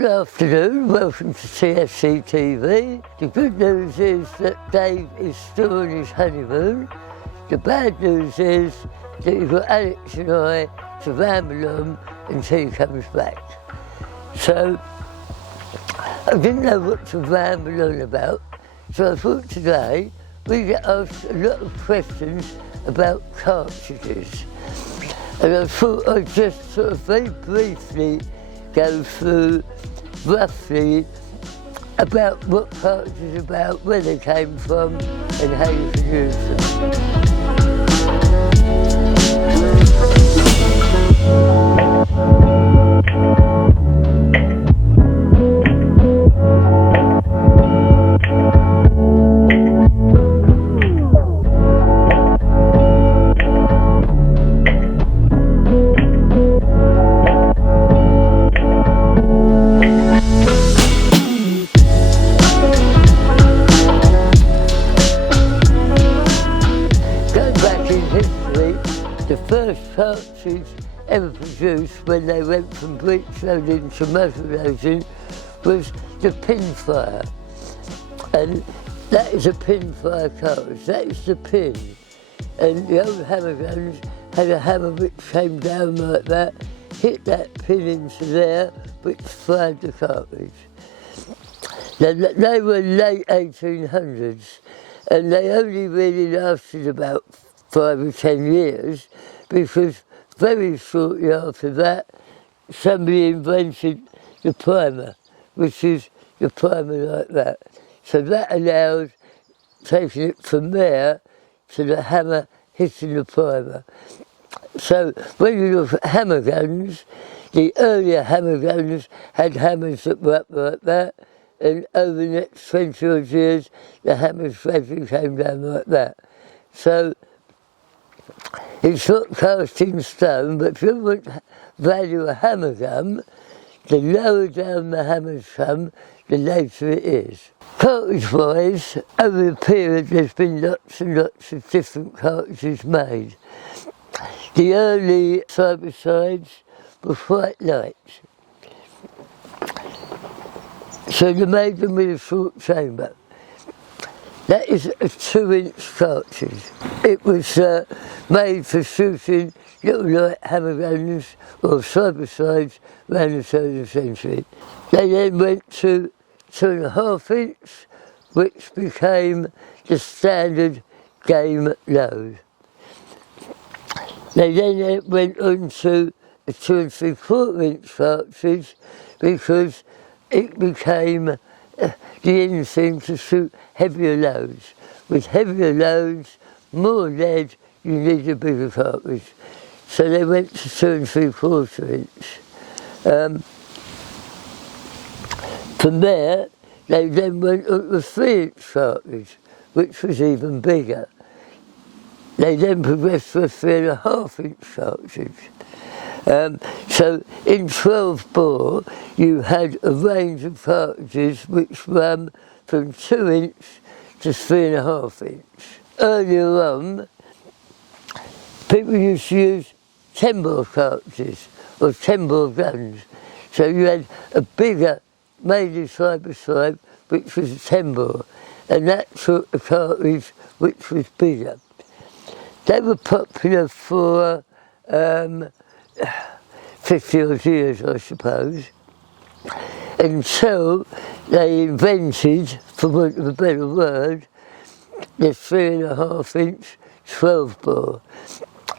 Good afternoon, welcome to CSC TV. The good news is that Dave is still on his honeymoon. The bad news is that you've got Alex and I to ramble on until he comes back. So, I didn't know what to ramble on about, so I thought today we get asked a lot of questions about cartridges. And I thought I'd just sort of very briefly go through roughly about what cartridges are about, where they came from and how you can use them. The first cartridge ever produced when they went from breech loading to muzzle loading was the pinfire. And that is a pinfire cartridge, that is the pin. And the old hammer guns had a hammer which came down like that, hit that pin into there, which fired the cartridge. Now, they were late 1800s, and they only really lasted about 5 or 10 years, because very shortly after that, somebody invented the primer, which is the primer like that. So that allowed taking it from there to the hammer hitting the primer. So when you look at hammer guns, the earlier hammer guns had hammers that were up like that, and over the next 20 odd years, the hammers gradually came down like that. So it's not cast in stone, but if you want to value a hammer gun, the lower down the hammers come, the later it is. Cartridge-wise, over the period there's been lots and lots of different cartridges made. The early side-by-sides were quite light, so they made them with a short chamber. That is a 2-inch cartridge. It was made for shooting little light hammer guns or side-by-sides around the turn of the century. They then went to 2.5 inch, which became the standard game load. They then went on to a 2 3/4 inch cartridge because it became the in thing to shoot heavier loads. With heavier loads, more lead, you need a bigger cartridge. So they went to 2 3/4 inch. From there, they then went on to a 3-inch cartridge, which was even bigger. They then progressed to a 3.5 inch cartridge. So in 12 bore, you had a range of cartridges which ran from 2 inch to 3.5 inch. Earlier on, people used to use 10 bore cartridges or 10 bore guns. So you had a bigger, mainly side-by-side, which was a 10 bore, and that took a cartridge which was bigger. They were popular for 50 odd years, I suppose, until they invented, for want of a better word, the 3.5 inch 12 bore.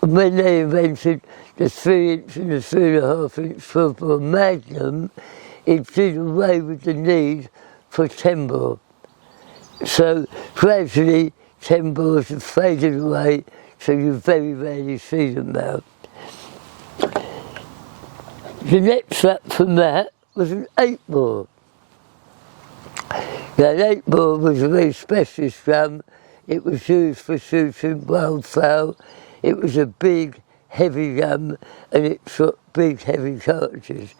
And when they invented the 3 inch and the 3.5 inch 12 bore Magnum, it did away with the need for 10 bore. So gradually 10 bores have faded away, so you very rarely see them now. The next up from that was an 8 bore. Now, an 8 bore was a very specialist gun. It was used for shooting wildfowl. It was a big, heavy gun, and it shot big, heavy cartridges.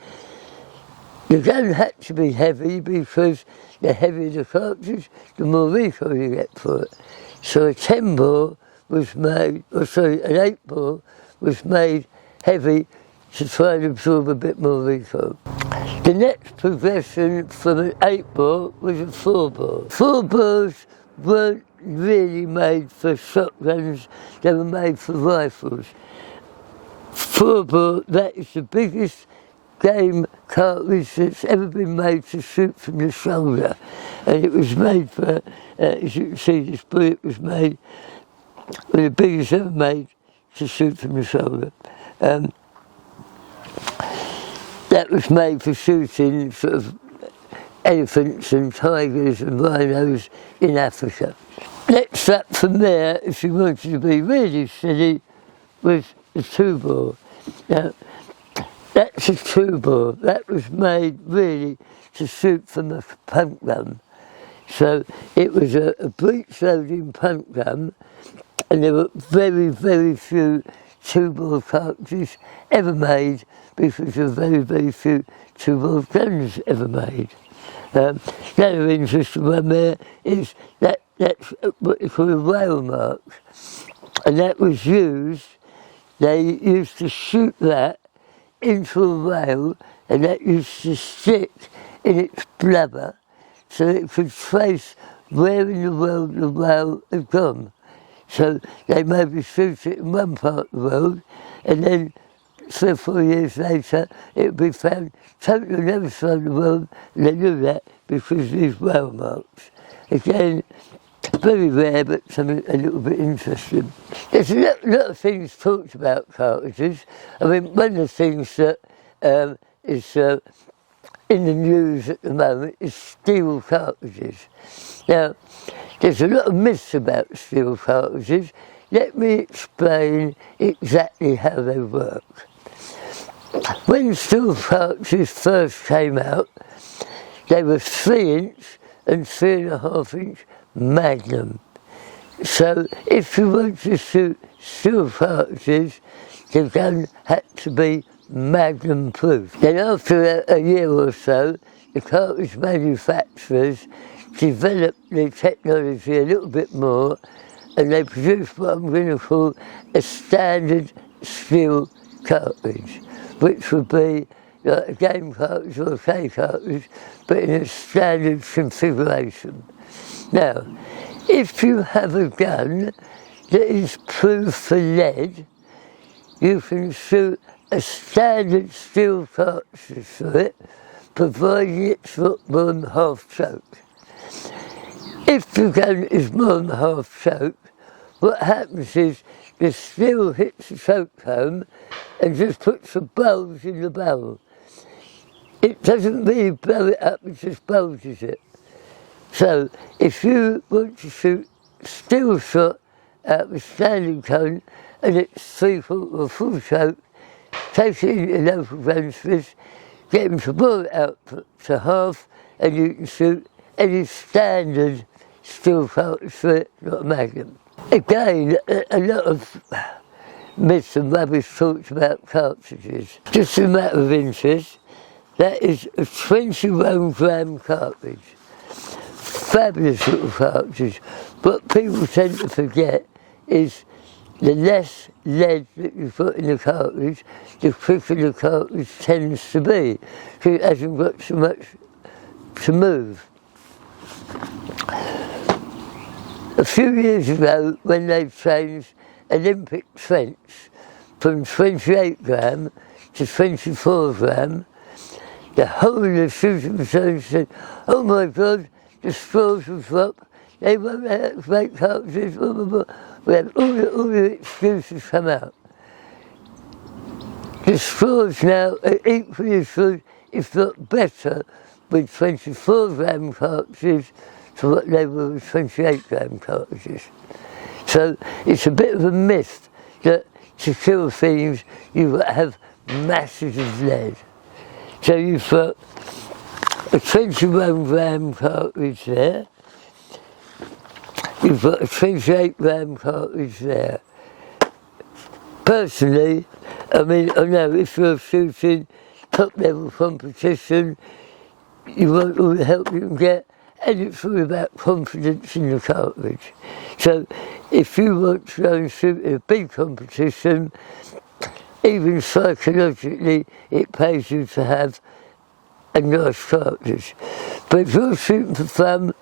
The gun had to be heavy because the heavier the cartridge, the more recoil you get for it. So a 10 bore was made, or sorry, an 8 bore was made heavy to try and absorb a bit more recoil. The next progression from an 8-bore was a 4-bore. 4-bores weren't really made for shotguns, they were made for rifles. 4-bore, that is the biggest game cartridge that's ever been made to shoot from the shoulder. And it was made for, as you can see, this bullet was made, the biggest ever made to shoot from the shoulder. That was made for shooting sort of elephants and tigers and rhinos in Africa. Next up from there, if you wanted to be really silly, was the 2-bore. Now, that's a 2-bore. That was made really to shoot from a punt gun. So it was a breech-loading punt gun, and there were very, very few 2-bore cartridges ever made because there were very, very few 2-bore guns ever made. The other interesting one there is that's what they call a rail mark, and that was used, they used to shoot that into a rail, and that used to stick in its blubber so it could trace where in the world the rail had gone. So they maybe shoot it in one part of the world, and then 3 or 4 years later it would be found totally on the other side of the world, and they knew that because of these rail marks. Again, very rare, but something a little bit interesting. There's a lot of things talked about cartridges. I mean, one of the things that is in the news at the moment is steel cartridges. Now, there's a lot of myths about steel cartridges. Let me explain exactly how they work. When steel cartridges first came out, they were 3-inch and 3.5-inch Magnum. So if you want to shoot steel cartridges, the gun had to be Magnum proof. Then after a year or so, the cartridge manufacturers developed the technology a little bit more, and they produced what I'm going to call a standard steel cartridge, which would be like a game cartridge or a K cartridge, but in a standard configuration. Now, if you have a gun that is proof for lead, you can shoot a standard steel cartridge through it, providing it's not more than half choked. If the gun is more than half choked, what happens is the steel hits the choke cone and just puts a bulge in the barrel. It doesn't really blow it up, it just bulges it. So if you want to shoot steel shot out of a standing cone and it's 3/4 or full choke, take it into your local gunsmith, get them to boil it out to half, and you can shoot any standard steel cartridge for it, not a Magnum. Again, a lot of myths and rubbish talks about cartridges. Just a matter of interest, that is a 21-gram cartridge. Fabulous little cartridge. What people tend to forget is the less lead that you put in the cartridge, the quicker the cartridge tends to be, because it hasn't got so much to move. A few years ago, when they changed Olympic trench from 28 gram to 24 gram, the whole of the shooting zone said, "Oh my God, the straws will drop, they won't have to make cartridges, blah, blah, blah." We had all the excuses come out. The straws now are equally as good, if not better, with 24-gram cartridges to what they were with 28-gram cartridges. So it's a bit of a myth that to kill things you've got to have masses of lead. So you've got a 21-gram cartridge there, you've got a 28-gram cartridge there. Personally, I mean, I know if you're shooting top-level competition, you want all the help you can get, and it's all about confidence in the cartridge. So if you want to go and shoot in a big competition, even psychologically, it pays you to have a nice cartridge. But if you're shooting for fun,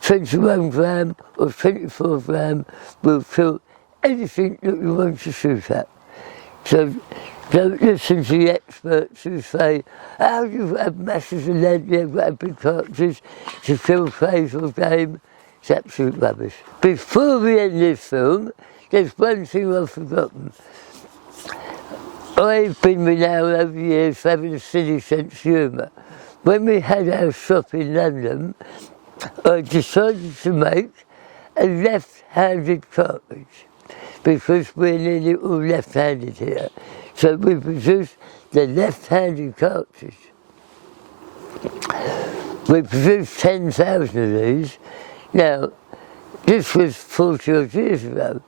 21 gram or 24 gram will kill anything that you want to shoot at. So don't listen to the experts who say, oh, you've had masses of lead, you've got a big cartridge to kill plays or game. It's absolute rubbish. Before we end this film, there's one thing I've forgotten. I've been renowned over the years for having a silly sense of humour. When we had our shop in London, I decided to make a left-handed cartridge because we're nearly all left-handed here. So we produced the left-handed cartridge. We produced 10,000 of these. Now, this was 40 odd years ago.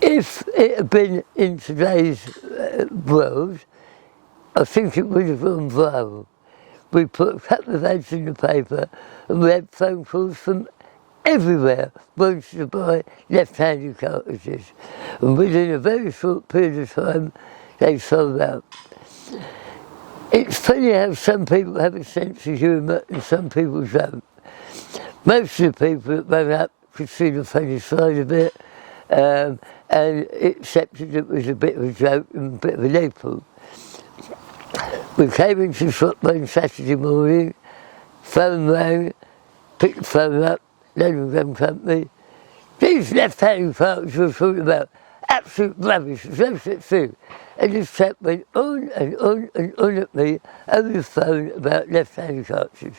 If it had been in today's world, I think it would have gone viral. We put a couple of ads in the paper and we had phone calls from everywhere wanting to buy left-handed cartridges. And within a very short period of time, they sold out. It's funny how some people have a sense of humour and some people don't. Most of the people that rang up could see the funny side of it and accepted it was a bit of a joke and a bit of a leg pull. We came into the shop one Saturday morning, phone rang, picked the phone up, London Company. These left-handed cartridges we're talking about, absolute rubbish, there's no such thing. And this chap went on and on and on at me over the phone about left-handed cartridges.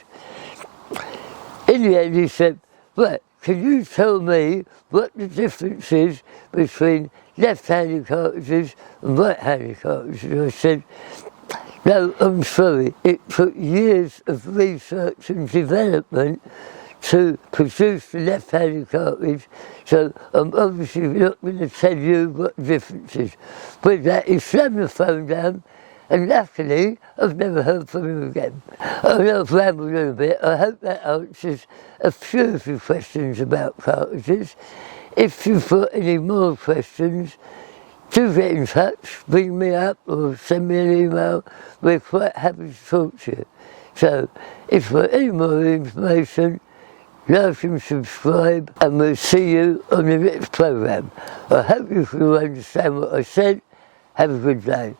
In the end he said, right, can you tell me what the difference is between left-handed cartridges and right-handed cartridges? And I said, no, I'm sorry, it took years of research and development to produce the left-handed cartridge, so I'm obviously not going to tell you what the difference is. With that, he slammed the phone down, and luckily, I've never heard from him again. I know I've rambled a bit. I hope that answers a few of your questions about cartridges. If you've got any more questions, do get in touch, ring me up or send me an email. We're quite happy to talk to you. So, if you've got any more information, like and subscribe, and we'll see you on the next programme. I hope you can understand what I said. Have a good day.